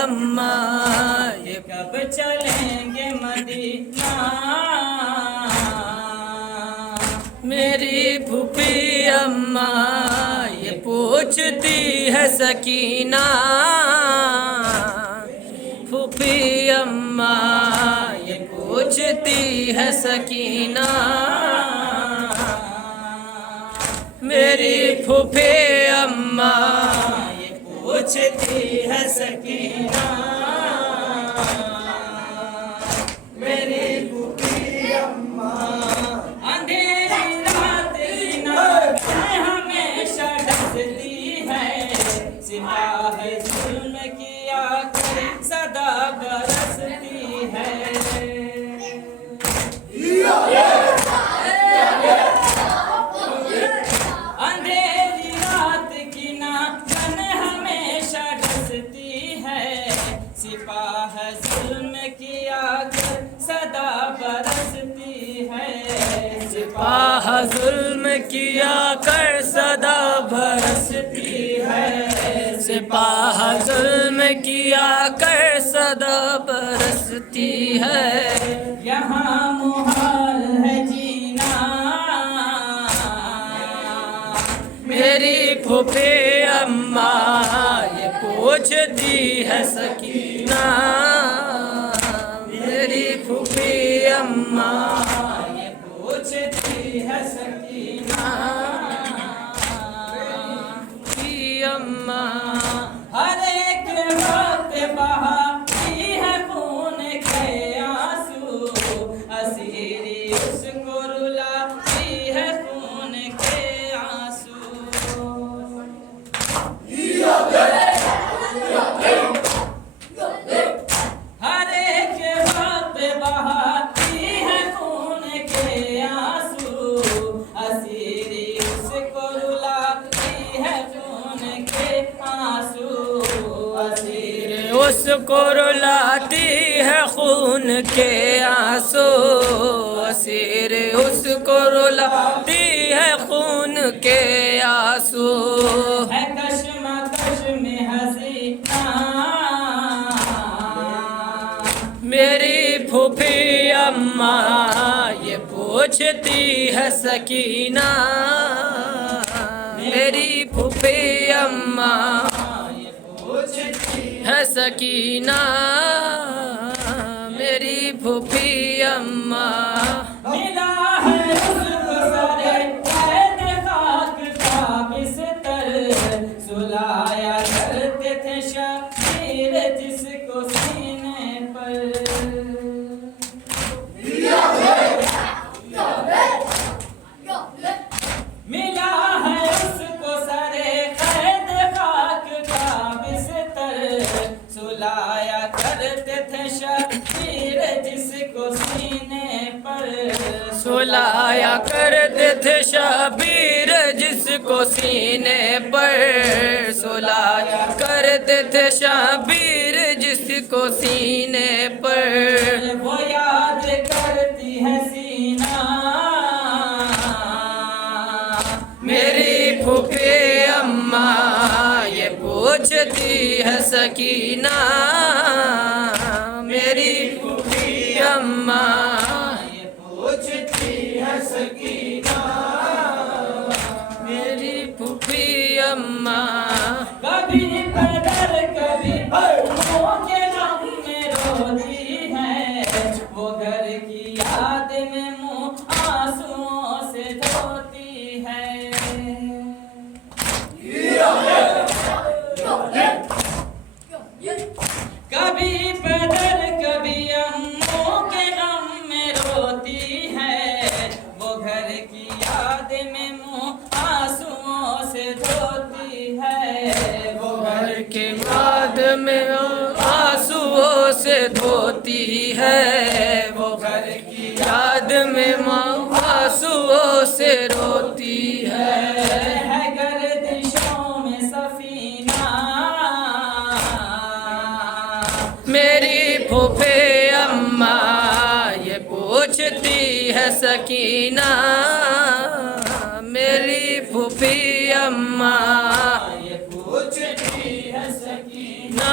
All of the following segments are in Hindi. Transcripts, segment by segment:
अम्मा ये कब चलेंगे मदीना। मेरी फूफी अम्मा ये पूछती है सकीना। फूफी अम्मा ये पूछती है सकीना। मेरी फूफी अम्मा ये पूछती है सकीना। मेरी फूफी अम्मा अंधेरी रात की नाचें हमेशा डसती है। सिपाही जुल्म किया कर सदा बरसती है। अंधेरी रात की नाचन हमेशा डसती है। सिपाही जुल्म किया कर सदा बरसती है। सिपाही जुल्म किया कर सदा बरसती है। सिपाही जुल्म किया कर सदा बरसती है। यहाँ मुहाल है जीना। मेरी फूफी अम्मा ये पूछती है सकीना। मेरी फूफी अम्मा ये पूछती है सकीना। फूफी अम्मा हर एक वक्त बहाती है खून के आंसू। असीरी उसको रुलाती है खून के आंसू। हर एक वक्त बहाती है खून के आंसू। असीरी उसको रुलाती है खून के आंसू। असीरी उसको रुलाती है खून के आंसू। असीर उसको रुलाती है खून के आंसू। है कश्मकश में हसीना। मेरी फूफी अम्मा ये पूछती है सकीना। मेरी फूफी अम्मा ये पूछती है सकीना। मेरी फूफी अम्मा मिला है उसको सरे कैद खाक का बिस्तर। सुलाया करते थे शबीर जिसको सीने पर। मिला है उसको सरे कैद खाक का बिस्तर। सुलाया करते थे शबीर जिसको सीने पर। सुलाया करते थे शबीर जिसको सीने पर। सुलाया करते थे शबीर जिसको सीने पर। वो याद करती है सीना। मेरी फूफी अम्मा ये पूछती है सकीना। मेरी फूफी अम्मा ये पूछती है सकीना। मेरी फूफी अम्मा कभी कदर कभी मुँह के गम में रोती है। वो घर की याद में मुँह आंसुओं से धोती है। कभी बदल कभी अम्मों के गम में रोती है। वो घर की याद में मुँह आंसुओं से धोती है। वो घर के याद में आंसुओं से धोती है। वो घर की याद में आंसुओं से रोती है। गर्दिशों में सफीना। मेरी फूफी अम्मा ये पूछती है सकीना। मेरी फूफी अम्मा ये पूछती है सकीना।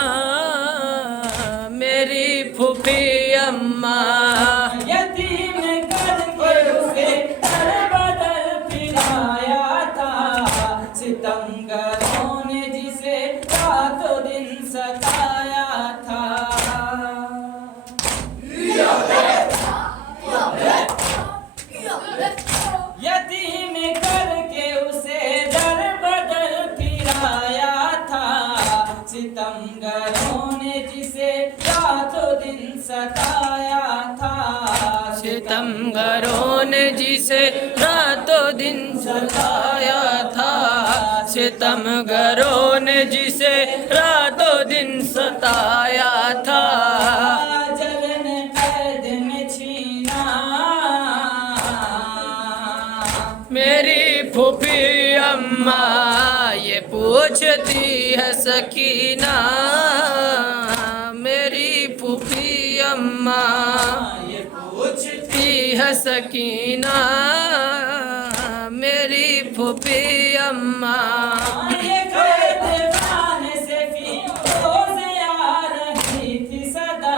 यतीम करके उसे दर बदर फिराया था, सितमगरों ने जिसे रातों दिन सताया था, सितमगरों ने जिसे रातों दिन सताया था, सितमगरों ने जिसे रातों दिन सताया था। जलन कैद में छीना मेरी फूफी अम्मा ये पूछती है सकीना, मेरी फूफी अम्मा ये पूछती है सकीना, मेरी फूफी अम्मा। ये कैदवान से फिरोज आ रही थी सदा,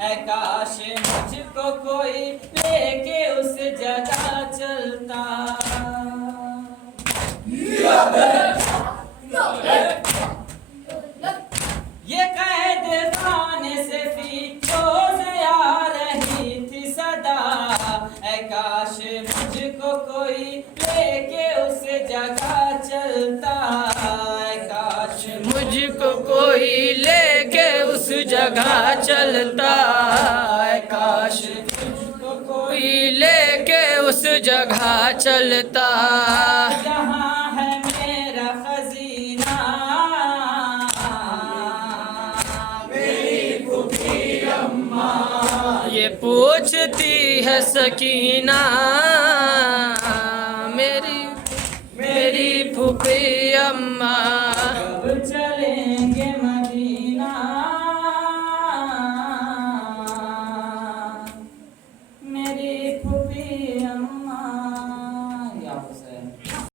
ऐ काश मुझको कोई लेके उस जगह चलता। ये कैदवान से फिरोज आ रही थी सदा, ऐ काश मुझको कोई लेके उस जगह चलता, ऐ काश मुझको कोई लेके उस जगह चलता, ऐ काश मुझको कोई कोई लेके उस जगह चलता। जहाँ है मेरा खजीना, मेरी फूफी अम्मा ये पूछती है सकीना,